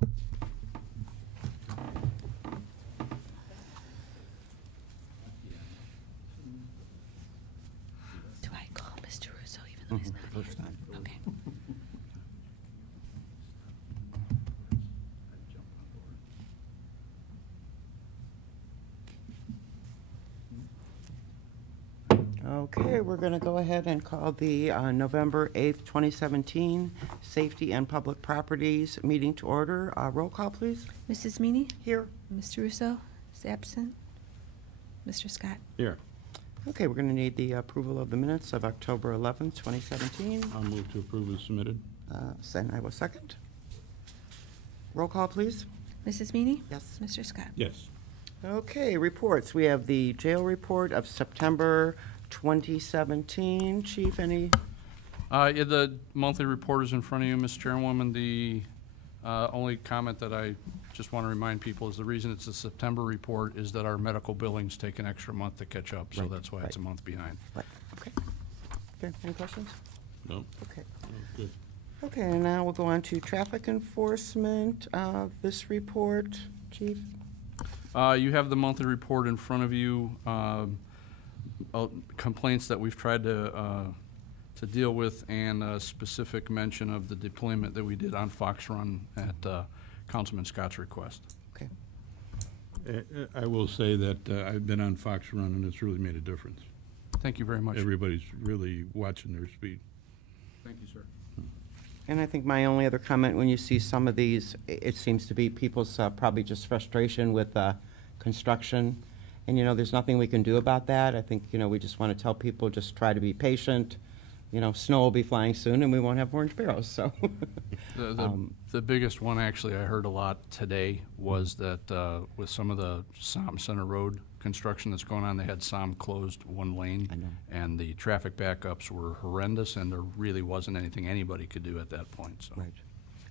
Do I call Mr. Russo even though he's not here? First time. Okay. Okay, we're going to go ahead and call the November 8th, 2017 Safety and Public Properties meeting to order. Roll call, please. Mrs. Meany? Here. Mr. Russo is absent. Mr. Scott? Here. Okay, we're going to need the approval of the minutes of October 11th, 2017. I'll move to approve as submitted. And I will second. Roll call, please. Mrs. Meany? Yes. Mr. Scott? Yes. Okay, reports. We have the jail report of September 2017. Chief, any? Yeah, the monthly report is in front of you, Ms. Chairwoman. The only comment that I just want to remind people is the reason it's a September report is that our medical billings take an extra month to catch up, so Right, that's why it's a month behind. Right. Okay. Okay, any questions? No. Okay. Good. Okay, and now we'll go on to traffic enforcement. This report, Chief? You have the monthly report in front of you. Complaints that we've tried to deal with, and a specific mention of the deployment that we did on Fox Run at Councilman Scott's request. Okay. I will say that I've been on Fox Run, and it's really made a difference. Thank you very much. Everybody's really watching their speed. Thank you, sir. And I think my only other comment, when you see some of these, it seems to be people's probably just frustration with construction. And, you know, there's nothing we can do about that. I think, you know, we just want to tell people just try to be patient. You know, snow will be flying soon and we won't have orange barrels, so. The biggest one, actually, I heard a lot today was that with some of the SOM Center Road construction that's going on, they had SOM closed one lane. I know. And the traffic backups were horrendous, and there really wasn't anything anybody could do at that point, so. Right.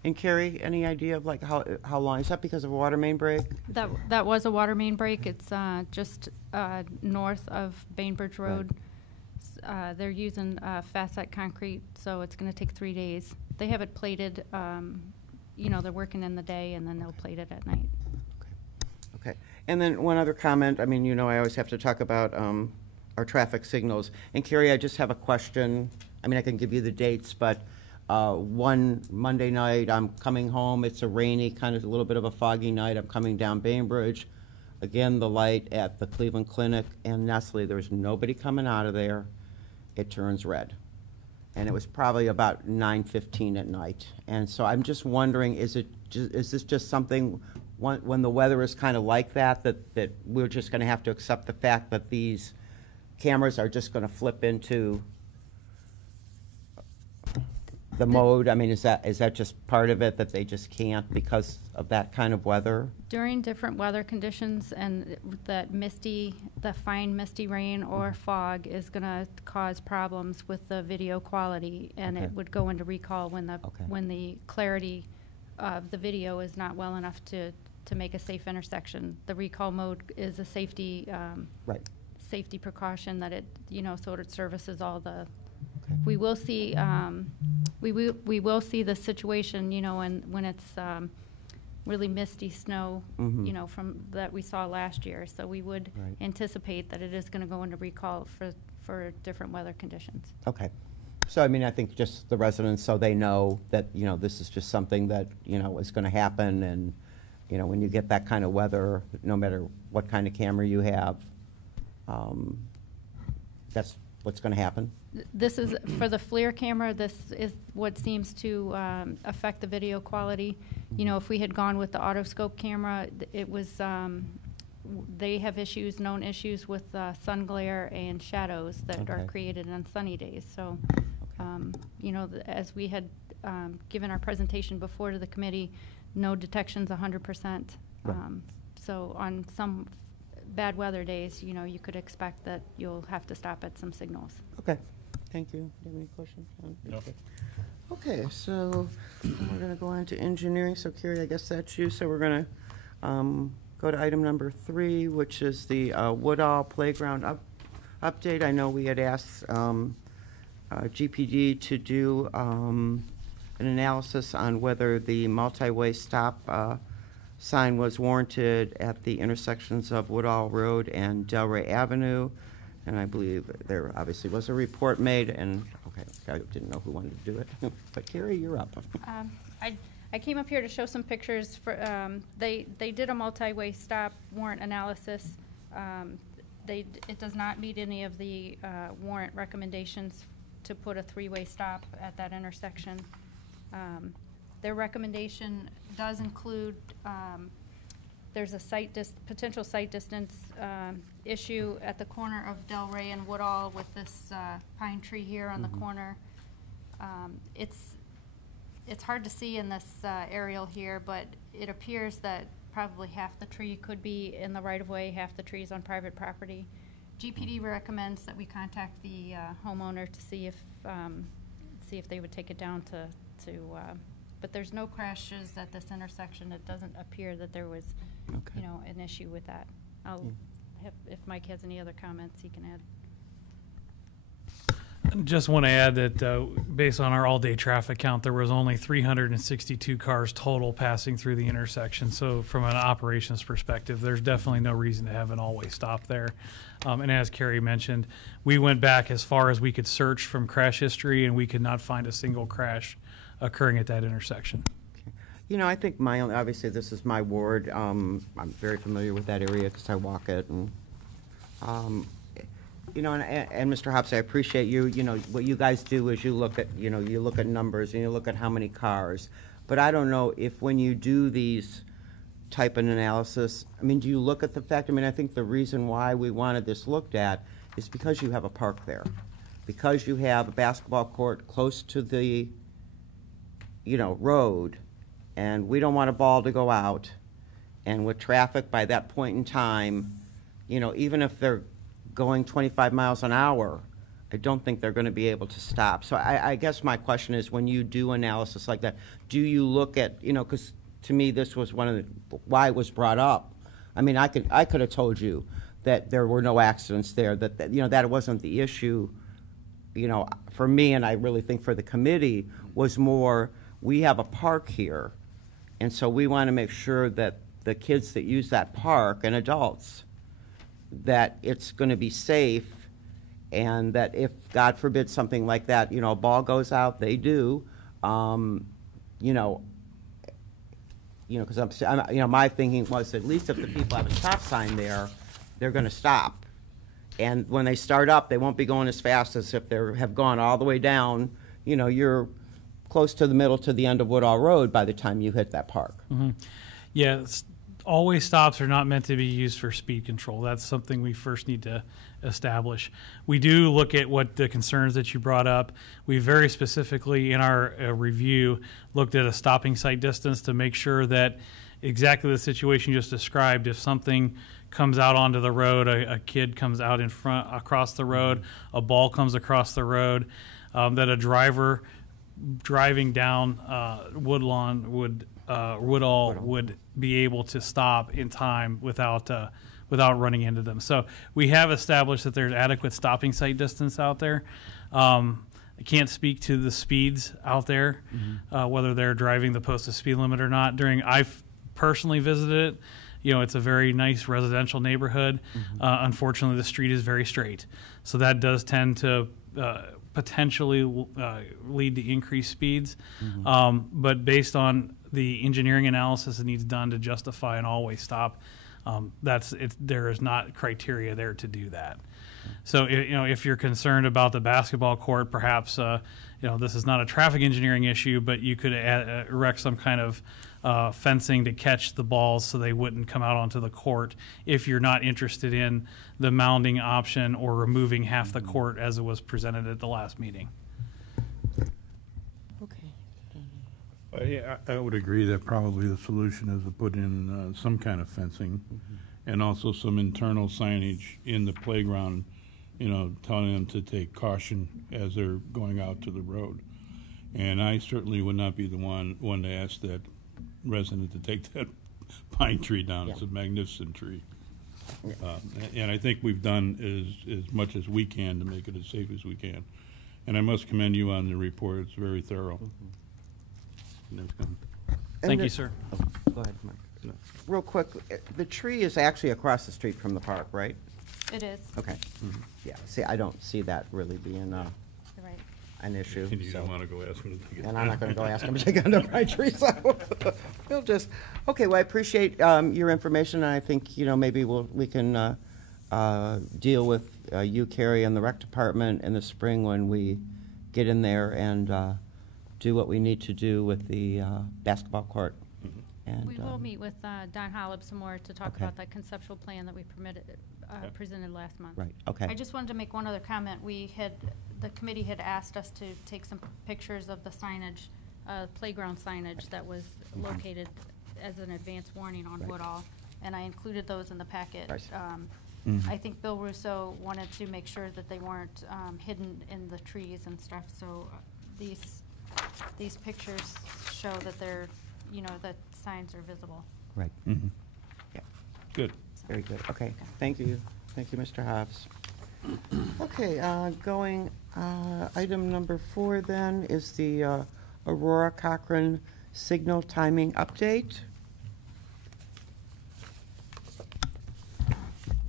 And Carrie, any idea of like how long? Is that because of a water main break? That was a water main break. It's just north of Bainbridge Road. Right. They're using facet concrete, so it's going to take 3 days. They have it plated. You know, they're working in the day, and then they'll plate it at night. Okay. And then one other comment. I mean, you know, I always have to talk about our traffic signals. And Carrie, I just have a question. I mean, I can give you the dates, but one Monday night, I'm coming home. It's a rainy, kind of a little bit of a foggy night. I'm coming down Bainbridge. Again, the light at the Cleveland Clinic and Nestle, there's nobody coming out of there. It turns red. And it was probably about 9:15 at night. And so I'm just wondering, is this just something when the weather is kind of like that we're just going to have to accept the fact that these cameras are just going to flip into the mode? I mean, is that just part of it, that they just can't because of that kind of weather? During different weather conditions, and the fine misty rain or fog is going to cause problems with the video quality, and it would go into recall when the clarity of the video is not well enough to make a safe intersection. The recall mode is a safety safety precaution that it, you know, so it services all the. We will see we will see the situation, you know, when it's really misty snow, you know, from that we saw last year. So we would anticipate that it is going to go into recall for different weather conditions. Okay. So, I mean, I think just the residents, so they know that, you know, this is just something that, you know, is going to happen. And, you know, when you get that kind of weather, no matter what kind of camera you have, that's what's going to happen. This is, for the FLIR camera, this is what seems to affect the video quality. You know, if we had gone with the autoscope camera, it was, they have known issues with sun glare and shadows that are created on sunny days. So, you know, as we had given our presentation before to the committee, no detection's 100%. So on some bad weather days, you know, you could expect that you'll have to stop at some signals. Okay. Thank you. Do you have any questions? No. Okay, so we're going to go on to engineering. So, Carrie, I guess that's you. So we're going to go to item number 3, which is the Woodall Playground update. I know we had asked GPD to do an analysis on whether the multi-way stop sign was warranted at the intersections of Woodall Road and Delray Avenue. And I believe there obviously was a report made, and, okay, I didn't know who wanted to do it. But Carrie, you're up. I came up here to show some pictures for, they did a multi-way stop warrant analysis. It does not meet any of the warrant recommendations to put a three-way stop at that intersection. Their recommendation does include, there's a potential site distance issue at the corner of Delray and Woodall with this pine tree here on the corner. It's hard to see in this aerial here, but it appears that probably half the tree could be in the right-of-way, half the trees on private property. GPD recommends that we contact the homeowner to see if they would take it down but there's no crashes at this intersection. It doesn't appear that there was, Okay. an issue with that. If Mike has any other comments, he can add. Just want to add that based on our all-day traffic count, there was only 362 cars total passing through the intersection. So from an operations perspective, there's definitely no reason to have an all-way stop there. And as Carrie mentioned, we went back as far as we could search from crash history, and we could not find a single crash occurring at that intersection. You know, I think obviously this is my ward. I'm very familiar with that area because I walk it. And, you know, and Mr. Hobbs, I appreciate you. You know, what you guys do is you look at numbers and you look at how many cars. But I don't know if when you do these type of analysis, I mean, do you look at the fact, I think the reason why we wanted this looked at is because you have a park there. Because you have a basketball court close to the, road, and we don't want a ball to go out. And with traffic by that point in time, even if they're going 25 miles an hour, I don't think they're going to be able to stop. So I guess my question is, when you do analysis like that, do you look at, because to me this was one of why it was brought up. I mean, I could have told you that there were no accidents there, that that wasn't the issue, for me, and I really think for the committee, was more, we have a park here, and so we want to make sure that the kids that use that park, and adults, that it's going to be safe, and that if, God forbid, something like that, a ball goes out, they do, because my thinking was, at least if the people have a stop sign there, they're going to stop. And when they start up, they won't be going as fast as if they have gone all the way down. You're close to the middle to the end of Woodall Road by the time you hit that park. Mm-hmm. Yeah, always stops are not meant to be used for speed control. That's something we first need to establish. We do look at what the concerns that you brought up. We very specifically in our review looked at a stopping sight distance to make sure that exactly the situation you just described, if something comes out onto the road, a kid comes out in front across the road, a ball comes across the road, that a driver driving down Woodall would be able to stop in time without running into them. So we have established that there's adequate stopping sight distance out there. I can't speak to the speeds out there, whether they're driving the posted speed limit or not. I've personally visited it. It's a very nice residential neighborhood. Unfortunately, the street is very straight, so that does tend to potentially lead to increased speeds. But based on the engineering analysis that needs done to justify an all-way stop, there is not criteria there to do that. So if you're concerned about the basketball court, perhaps this is not a traffic engineering issue, but you could erect some kind of fencing to catch the balls so they wouldn't come out onto the court, if you're not interested in the mounding option or removing half the court as it was presented at the last meeting. Yeah, I would agree that probably the solution is to put in some kind of fencing, and also some internal signage in the playground, telling them to take caution as they're going out to the road. And I certainly would not be the one to ask that resident to take that pine tree down. It's a magnificent tree. And I think we've done as much as we can to make it as safe as we can. And I must commend you on the report. It's very thorough. That's good. Thank you, sir. Oh, go ahead, Mark. Real quick, the tree is actually across the street from the park, right? It is, Okay. Yeah, see, I don't see that really being you're right. an issue, And you so. don't want to go ask them to take it And I'm not down. going to go ask him to take down the pine tree, so we'll just, okay, well, I appreciate your information, and I think, maybe we can deal with you, Carrie, and the rec department in the spring when we get in there and do what we need to do with the basketball court. And, We will meet with Don Hollab some more to talk Okay. about that conceptual plan that we presented last month. Right, okay. I just wanted to make one other comment. The committee had asked us to take some pictures of the signage, playground signage that was located as an advance warning on Right. Woodall, and I included those in the packet. Right. I think Bill Russo wanted to make sure that they weren't hidden in the trees and stuff, so these pictures show that they're, that signs are visible. Right, Mhm. yeah, Good. very good, okay. Thank you, Mr. Hobbs. Okay, item number 4 then is the Aurora Cochran signal timing update.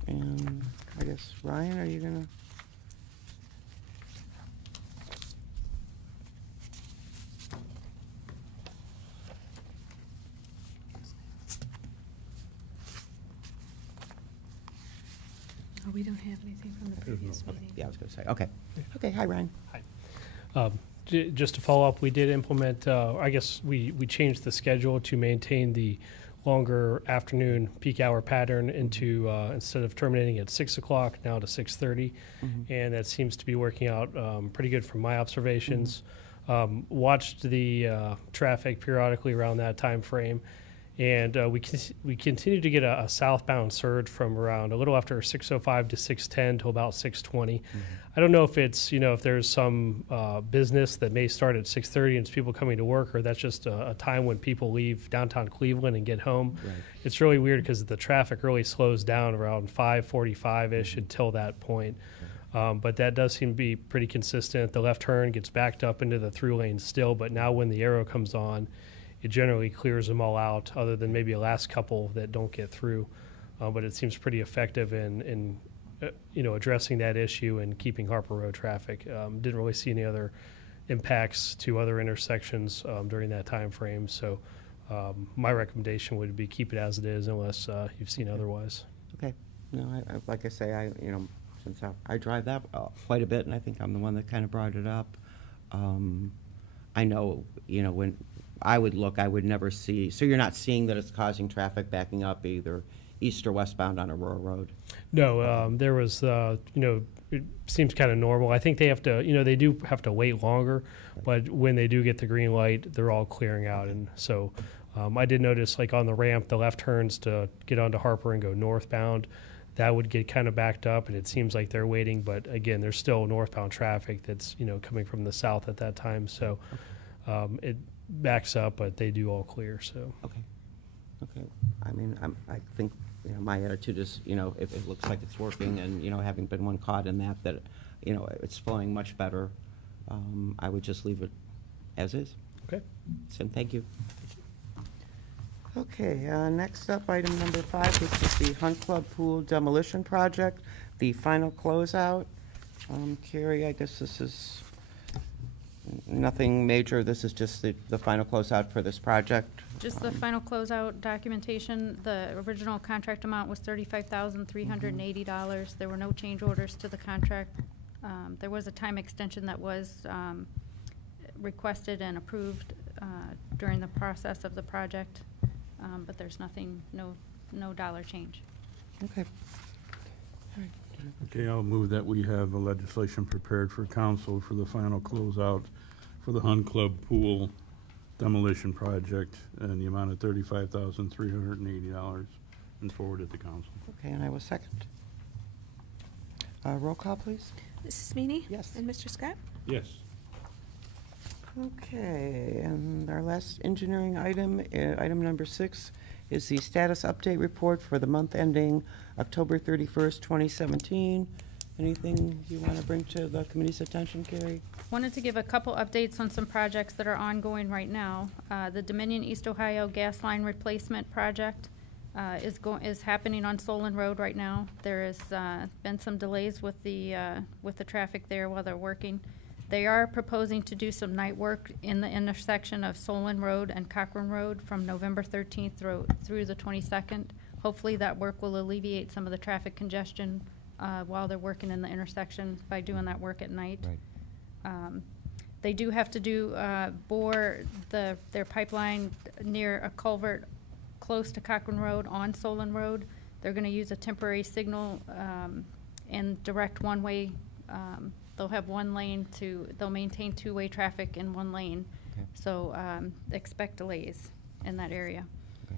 And I guess, Ryan, are you gonna? Oh, we don't have anything from the previous Okay, meeting. yeah, I was gonna say, okay. Okay, hi, Ryan. Just to follow up, we did implement, I guess we changed the schedule to maintain the longer afternoon peak hour pattern into, instead of terminating at 6 o'clock, now to 6:30. And that seems to be working out pretty good from my observations. Watched the traffic periodically around that time frame. And we continue to get a southbound surge from around a little after 6:05 to 6:10 to about 6:20. I don't know if it's, if there's some business that may start at 6:30 and it's people coming to work, or that's just a time when people leave downtown Cleveland and get home. Right. It's really weird because the traffic really slows down around 5:45-ish until that point. But that does seem to be pretty consistent. The left turn gets backed up into the through lane still, but now when the arrow comes on, it generally clears them all out, other than maybe a last couple that don't get through. But it seems pretty effective in addressing that issue and keeping Harper Road traffic. Didn't really see any other impacts to other intersections during that time frame. So my recommendation would be keep it as it is unless you've seen otherwise. Okay, no, like I say, since I drive that quite a bit, and I think I'm the one that kind of brought it up. I know, when I would look, I would never see, so you're not seeing that it's causing traffic backing up either east or westbound on Aurora Road? No, there was, it seems kind of normal. I think they have to, they do have to wait longer, but when they do get the green light, they're all clearing out. And so I did notice, like on the ramp, the left turns to get onto Harper and go northbound, that would get kind of backed up, and it seems like they're waiting. But again, there's still northbound traffic that's, coming from the south at that time. So it backs up, but they do all clear. So Okay. I mean, I think, my attitude is, if it looks like it's working and, having been one caught in that, it's flowing much better, I would just leave it as is. okay. So, thank you. Okay, next up, item number 5, this is the Hunt Club Pool demolition project, the final closeout. Carrie, I guess this is nothing major, this is just the final closeout for this project. Just the final closeout documentation. The original contract amount was $35,380. There were no change orders to the contract. There was a time extension that was requested and approved during the process of the project, but there's nothing, no dollar change. Okay. Okay, I'll move that we have the legislation prepared for council for the final closeout for the Hunt Club Pool demolition project in the amount of $35,380 and forward it to council. Okay, and I will second. Roll call, please. Mrs. Meany? Yes. And Mr. Scott? Yes. Okay, and our last engineering item, item number 6, is the status update report for the month ending October 31st, 2017. Anything you want to bring to the committee's attention, Carrie? Wanted to give a couple updates on some projects that are ongoing right now. The Dominion East Ohio gas line replacement project is happening on Solon Road right now. There has been some delays with the traffic there while they're working. They are proposing to do some night work in the intersection of Solon Road and Cochran Road from November 13th through the 22nd. Hopefully that work will alleviate some of the traffic congestion while they're working in the intersection by doing that work at night. Right. They do have to bore their pipeline near a culvert close to Cochran Road on Solon Road. They're going to use a temporary signal and direct one-way. They'll have one lane they'll maintain two-way traffic in one lane. Okay. So expect delays in that area. Okay.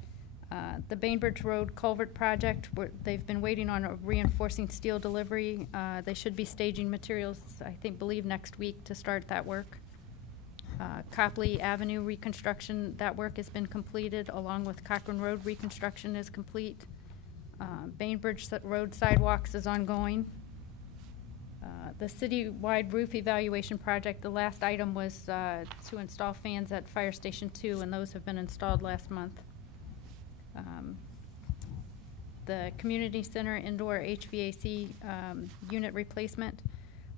The Bainbridge Road culvert project, they've been waiting on a reinforcing steel delivery. They should be staging materials, believe next week to start that work. Copley Avenue reconstruction, that work has been completed along with Cochran Road reconstruction is complete. Bainbridge Road sidewalks is ongoing. The city-wide roof evaluation project, the last item was to install fans at Fire Station 2, and those have been installed last month. The community center indoor HVAC unit replacement.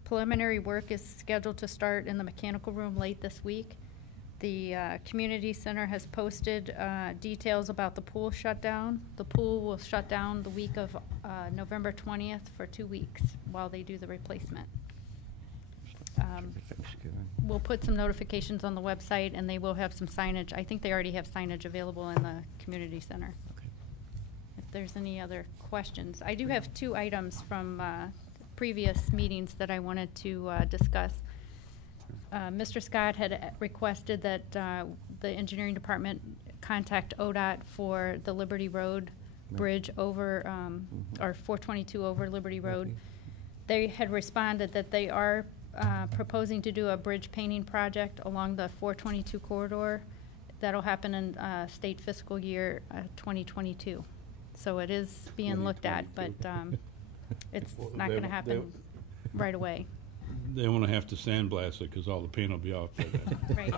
Preliminary work is scheduled to start in the mechanical room late this week. The community center has posted details about the pool shutdown. The pool will shut down the week of November 20th for 2 weeks while they do the replacement. We'll put some notifications on the website, and they will have some signage. I think they already have signage available in the community center. Okay. If there's any other questions. I do have 2 items from previous meetings that I wanted to discuss. Mr. Scott had requested that the engineering department contact ODOT for the Liberty Road bridge over, or 422 over Liberty Road. They had responded that they are proposing to do a bridge painting project along the 422 corridor. That'll happen in state fiscal year 2022. So it is being looked at, but it's not going to happen right away. They won't have to sandblast it because all the paint will be off by then. Right.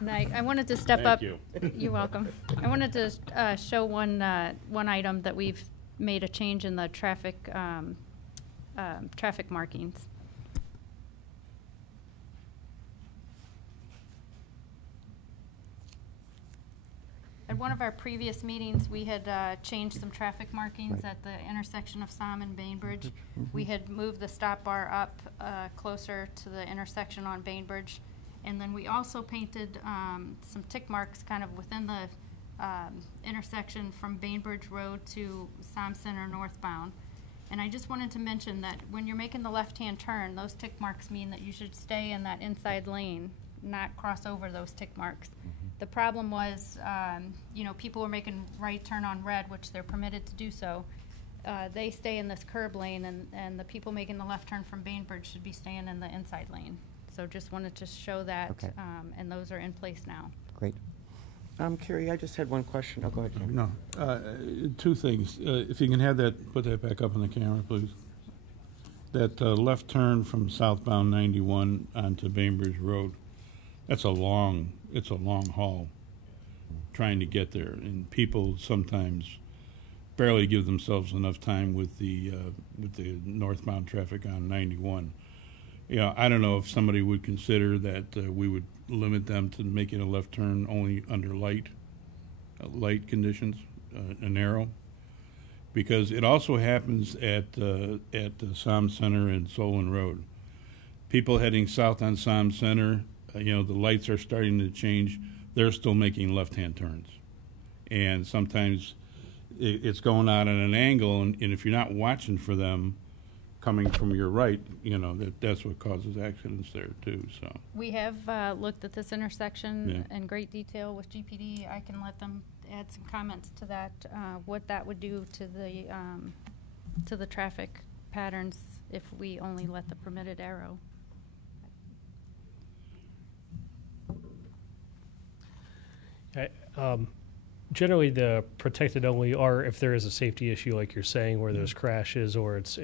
And I wanted to step up. Thank you. You're welcome. I wanted to show one item that we've made a change in the traffic markings. At one of our previous meetings, we had changed some traffic markings at the intersection of Somme and Bainbridge. We had moved the stop bar up closer to the intersection on Bainbridge. And then we also painted some tick marks kind of within the intersection from Bainbridge Road to Somme Center northbound. And I just wanted to mention that when you're making the left-hand turn, those tick marks mean that you should stay in that inside lane, not cross over those tick marks. The problem was, people were making right turn on red, which they're permitted to do so. They stay in this curb lane, and the people making the left turn from Bainbridge should be staying in the inside lane. So just wanted to show that, Okay. And those are in place now. Great. Carrie, I just had one question. Oh, go ahead, Jim. No, 2 things. If you can have that, put that back up on the camera, please. That left turn from southbound 91 onto Bainbridge Road, it's a long haul trying to get there, and people sometimes barely give themselves enough time with the northbound traffic on 91. I don't know if somebody would consider that we would limit them to making a left turn only under light conditions, narrow, because it also happens at the Somme Center and Solon Road. People heading south on Somme Center, the lights are starting to change. They're still making left-hand turns, and sometimes it's going out at an angle, and if you're not watching for them coming from your right, that's what causes accidents there too. So We have looked at this intersection in great detail with GPD. I can let them add some comments to that, what that would do to the traffic patterns if we only let the permitted arrow. Generally, the protected only are if there is a safety issue, like you're saying, where there's crashes or it's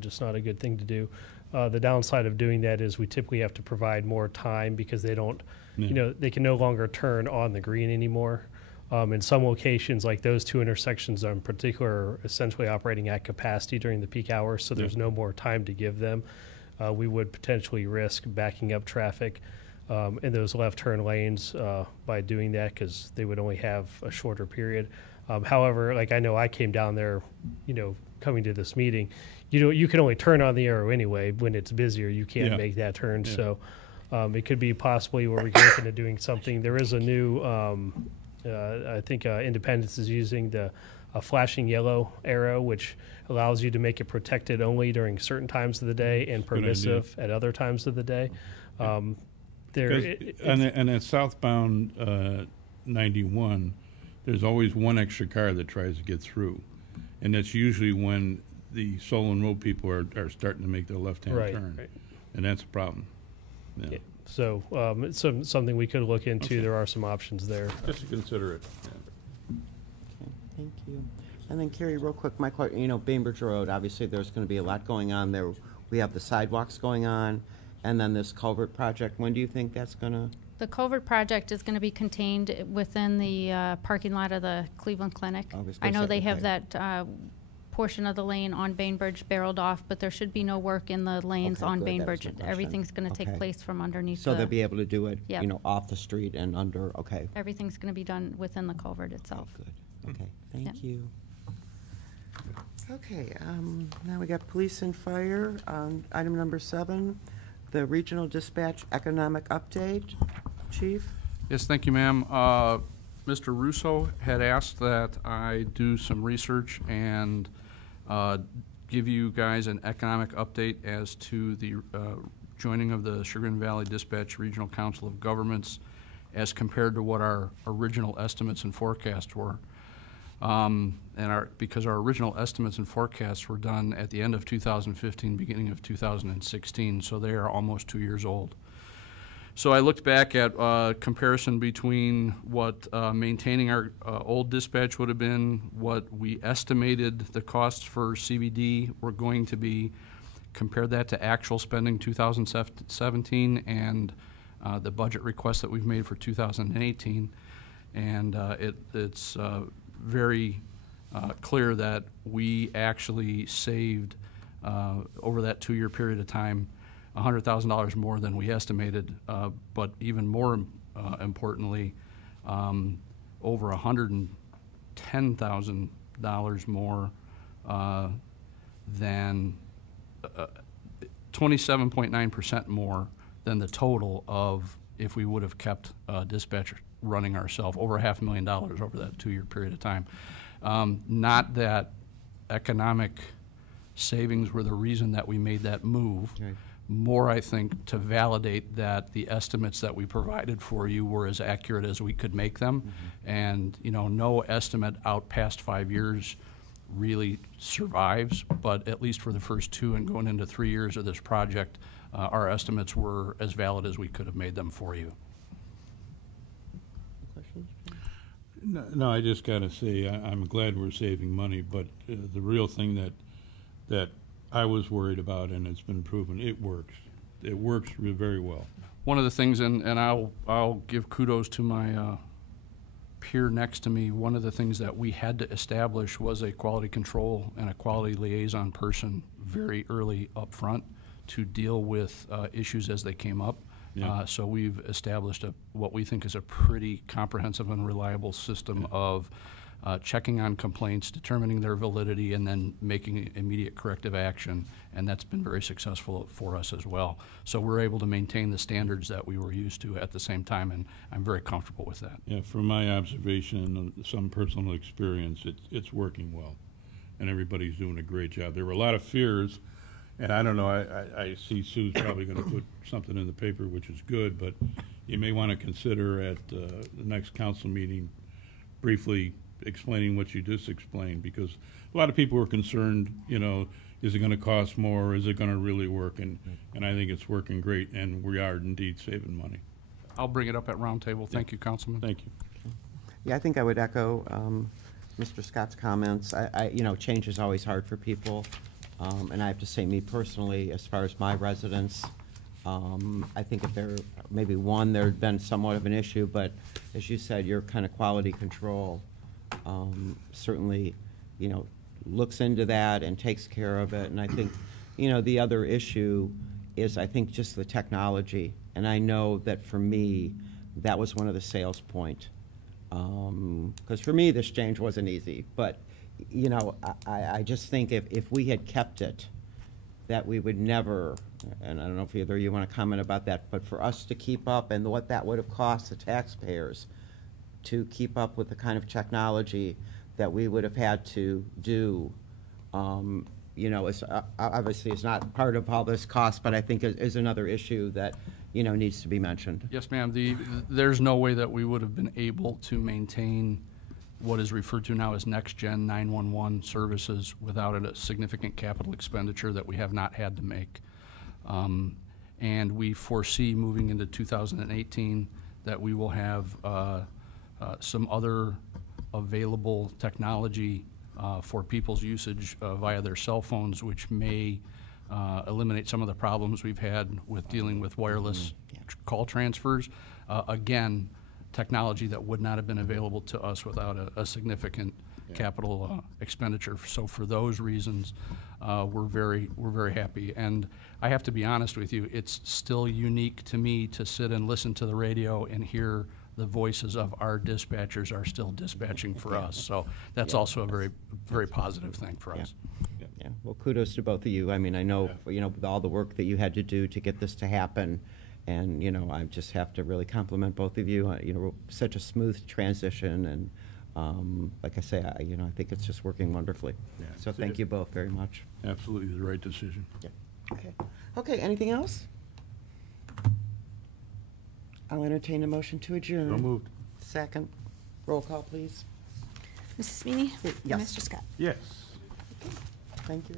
just not a good thing to do. The downside of doing that is we typically have to provide more time because they don't, they can no longer turn on the green anymore. In some locations, like those two intersections in particular, are essentially operating at capacity during the peak hours, so there's no more time to give them. We would potentially risk backing up traffic in those left turn lanes by doing that because they would only have a shorter period. However, like I know I came down there, coming to this meeting, you can only turn on the arrow anyway. When it's busier, you can't make that turn. Yeah. So it could be possibly where we get into doing something. There is a new, I think Independence is using a flashing yellow arrow, which allows you to make it protected only during certain times of the day and permissive at other times of the day. And at southbound 91, there's always one extra car that tries to get through. And that's usually when the Solon Road people are starting to make their left-hand turn. Right. And that's a problem. Yeah. So it's something we could look into. Okay. There are some options there. Just to consider it. Yeah. Okay, thank you. And then, Carrie, real quick, my question, Bainbridge Road, obviously there's going to be a lot going on there. We have the sidewalks going on, and then this culvert project. When do you think that's going to? The culvert project is going to be contained within the parking lot of the Cleveland Clinic. I know they have that portion of the lane on Bainbridge barreled off, but there should be no work in the lanes on Bainbridge. Everything's going to take place from underneath. So they'll be able to do it, off the street and under. Okay. Everything's going to be done within the culvert itself. Oh, good. Okay. Thank you. Okay. Now we got police and fire. Item number 7, the regional dispatch economic update. Chief. Yes, thank you, ma'am. Mr. Russo had asked that I do some research and give you guys an economic update as to the joining of the Chagrin Valley Dispatch Regional Council of Governments as compared to what our original estimates and forecasts were. Because our original estimates and forecasts were done at the end of 2015, beginning of 2016, so they are almost 2 years old. So I looked back at comparison between what maintaining our old dispatch would have been, what we estimated the costs for CVD were going to be, compared that to actual spending 2017 and the budget request that we've made for 2018. And it's very clear that we actually saved, over that 2-year period of time, $100,000 more than we estimated, but even more importantly, over $110,000 more than 27.9% more than the total of if we would have kept dispatch running ourselves, over $500,000 over that 2-year period of time. Not that economic savings were the reason that we made that move. Right. More, I think, to validate that the estimates that we provided for you were as accurate as we could make them. Mm-hmm. And, no estimate out past 5 years really survives, but at least for the first 2 and going into 3 years of this project, our estimates were as valid as we could have made them for you. Questions? No, I just got to say I'm glad we're saving money, but the real thing that I was worried about, and it's been proven, it works. It works very well. One of the things, and I'll give kudos to my peer next to me, one of the things that we had to establish was a quality control and a quality liaison person very early up front to deal with issues as they came up. Yeah. So we've established what we think is a pretty comprehensive and reliable system of checking on complaints, determining their validity, and then making immediate corrective action, and that's been very successful for us as well. So we're able to maintain the standards that we were used to at the same time, and I'm very comfortable with that. Yeah, from my observation and some personal experience, it's working well, and everybody's doing a great job. There were a lot of fears, and I don't know, I see Sue's probably going to put something in the paper, which is good, but you may want to consider at the next council meeting briefly explaining what you just explained, because a lot of people were concerned, is it going to cost more? Is it going to really work? And I think it's working great, and we are indeed saving money. I'll bring it up at roundtable. Thank you, Councilman. Thank you. Yeah, I think I would echo Mr. Scott's comments. Change is always hard for people. And I have to say, me personally, as far as my residents, I think if there, maybe one, there'd been somewhat of an issue, but as you said, your kind of quality control certainly, looks into that and takes care of it. And I think, the other issue is, I think, just the technology. And I know that for me, that was one of the sales point. Because for me, this change wasn't easy. But, I just think if we had kept it, that we would never, and I don't know if either of you want to comment about that, but for us to keep up and what that would have cost the taxpayers to keep up with the kind of technology that we would have had to do, obviously is not part of all this cost, but I think is another issue that, needs to be mentioned. Yes, ma'am. There's no way that we would have been able to maintain what is referred to now as next-gen 911 services without a significant capital expenditure that we have not had to make. And we foresee moving into 2018 that we will have some other available technology for people's usage via their cell phones, which may eliminate some of the problems we've had with dealing with wireless call transfers. Again, technology that would not have been available to us without a significant capital expenditure. So for those reasons, we're very happy. And I have to be honest with you, it's still unique to me to sit and listen to the radio and hear the voices of our dispatchers are still dispatching for us. So that's also a very, very positive thing for us. Yeah. Well, kudos to both of you. I mean, I know, with all the work that you had to do to get this to happen, and, I just have to really compliment both of you. Such a smooth transition, and like I say, I think it's just working wonderfully. Yeah, so thank you both very much. Absolutely the right decision. Yeah. Okay, anything else? I'll entertain a motion to adjourn. So moved. Second. Roll call, please. Mrs. Meany? Yes. Mr. Scott? Yes. Thank you.